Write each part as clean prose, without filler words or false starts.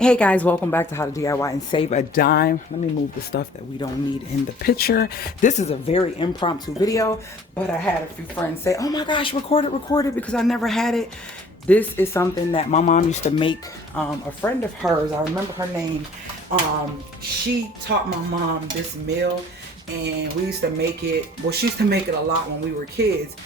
Hey guys, welcome back to How to DIY and Save a Dime. Let me move the stuff that we don't need in the picture. This is a very impromptu video, but I had a few friends say, oh my gosh, record it, because I never had it. This is something that my mom used to make. A friend of hers, I remember her name, she taught my mom this meal, and we used to make it, well, she used to make it a lot when we were kids.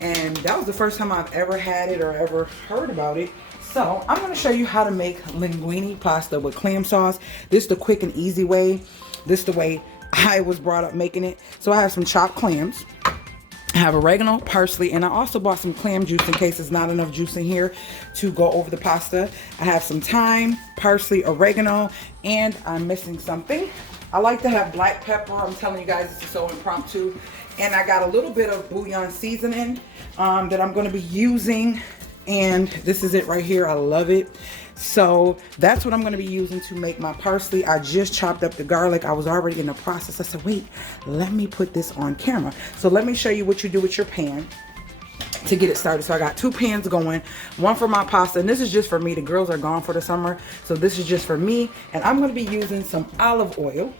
And that was the first time I've ever had it or ever heard about it. So I'm going to show you how to make linguine pasta with clam sauce. This is the quick and easy way. This is the way I was brought up making it. So I have some chopped clams. I have oregano, parsley, and I also bought some clam juice in case there's not enough juice in here to go over the pasta. I have some thyme, parsley, oregano, and I'm missing something. I like to have black pepper. I'm telling you guys, this is so impromptu. And I got a little bit of bouillon seasoning that I'm going to be using. And this is it right here. I love it. So that's what I'm going to be using to make my parsley. I just chopped up the garlic. I was already in the process. I said, wait, let me put this on camera. So let me show you what you do with your pan to get it started. So I got two pans going, one for my pasta, and this is just for me. The girls are gone for the summer, so this is just for me. And I'm going to be using some olive oil,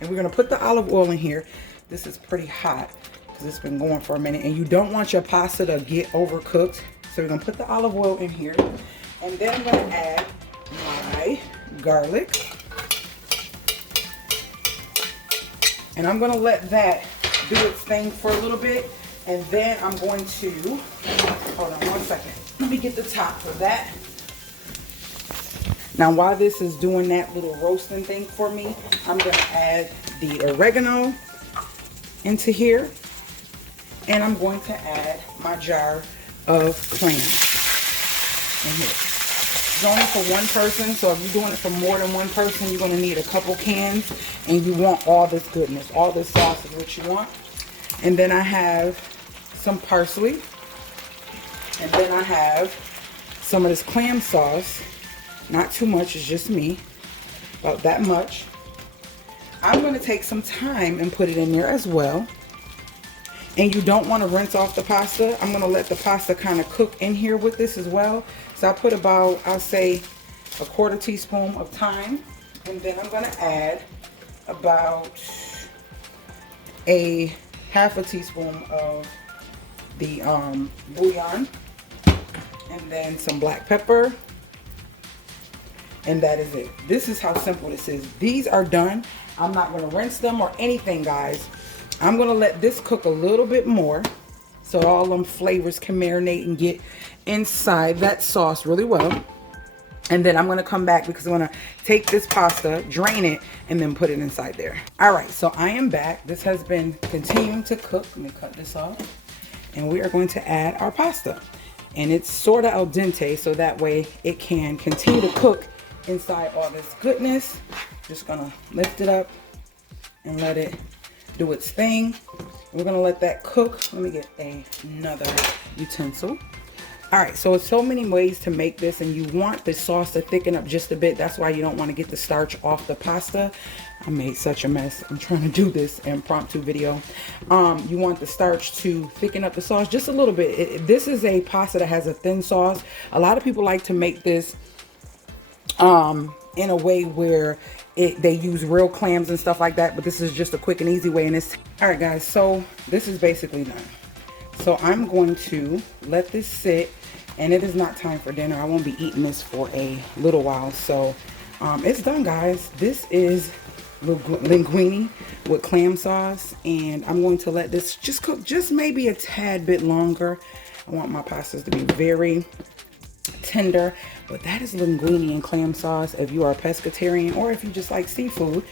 and we're going to put the olive oil in here. This is pretty hot because it's been going for a minute, and you don't want your pasta to get overcooked. So we're going to put the olive oil in here, and then I'm going to add my garlic, and I'm going to let that do its thing for a little bit. And then I'm going to, hold on one second. Let me get the top for that. Now while this is doing that little roasting thing for me, I'm going to add the oregano into here. And I'm going to add my jar of clams in here. It's only for one person, so if you're doing it for more than one person, you're going to need a couple cans. And you want all this goodness. All this sauce is what you want. And then I have some parsley, and then I have some of this clam sauce. Not too much, it's just me, about that much. I'm going to take some thyme and put it in there as well. And you don't want to rinse off the pasta. I'm going to let the pasta kind of cook in here with this as well. So I put about, I'll say, a quarter teaspoon of thyme, and then I'm going to add about a half a teaspoon of the bouillon, and then some black pepper, and that is it. This is how simple this is. These are done. I'm not going to rinse them or anything, guys. I'm going to let this cook a little bit more so all them flavors can marinate and get inside that sauce really well. And then I'm going to come back because I'm going to take this pasta, drain it, and then put it inside there. All right, so I am back. This has been continuing to cook. Let me cut this off. And we are going to add our pasta. And it's sort of al dente, so that way it can continue to cook inside all this goodness. Just going to lift it up and let it do its thing. We're going to let that cook. Let me get another utensil. All right, so it's so many ways to make this, and you want the sauce to thicken up just a bit. That's why you don't want to get the starch off the pasta. I made such a mess. I'm trying to do this impromptu video. You want the starch to thicken up the sauce just a little bit. This is a pasta that has a thin sauce. A lot of people like to make this in a way where they use real clams and stuff like that, but this is just a quick and easy way. And it's all right, guys, so this is basically done. So I'm going to let this sit, and it is not time for dinner. I won't be eating this for a little while. So it's done, guys. This is linguine with clam sauce, and I'm going to let this just cook just maybe a tad bit longer. I want my pastas to be very tender, but that is linguine and clam sauce. If you are a pescatarian or if you just like seafood,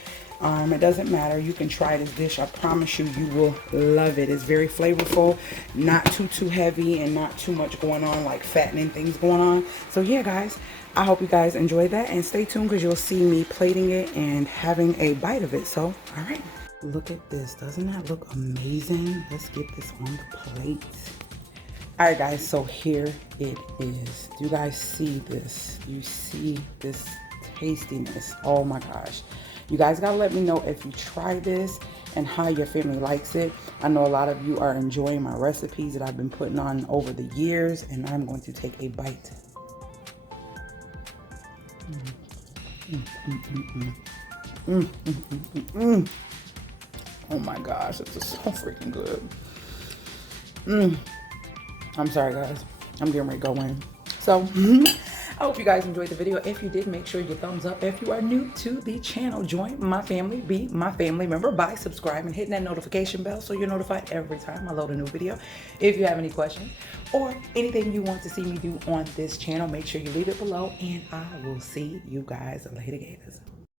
it doesn't matter. You can try this dish. I promise you, you will love it. It's very flavorful, not too heavy, and not too much going on, like fattening things going on. So yeah, guys, I hope you guys enjoyed that, and stay tuned because you'll see me plating it and having a bite of it. So all right, look at this. Doesn't that look amazing? Let's get this on the plate. All right, guys, so here it is. Do you guys see this? You see this tastiness? Oh my gosh. You guys gotta let me know if you try this and how your family likes it. I know a lot of you are enjoying my recipes that I've been putting on over the years, and I'm going to take a bite. Oh my gosh, this is so freaking good. I'm sorry guys, I'm getting ready to go in. So I hope you guys enjoyed the video. If you did, make sure you thumbs up. If you are new to the channel, join my family, be my family member by subscribing and hitting that notification bell so you're notified every time I load a new video. If you have any questions or anything you want to see me do on this channel, make sure you leave it below, and I will see you guys later, gators.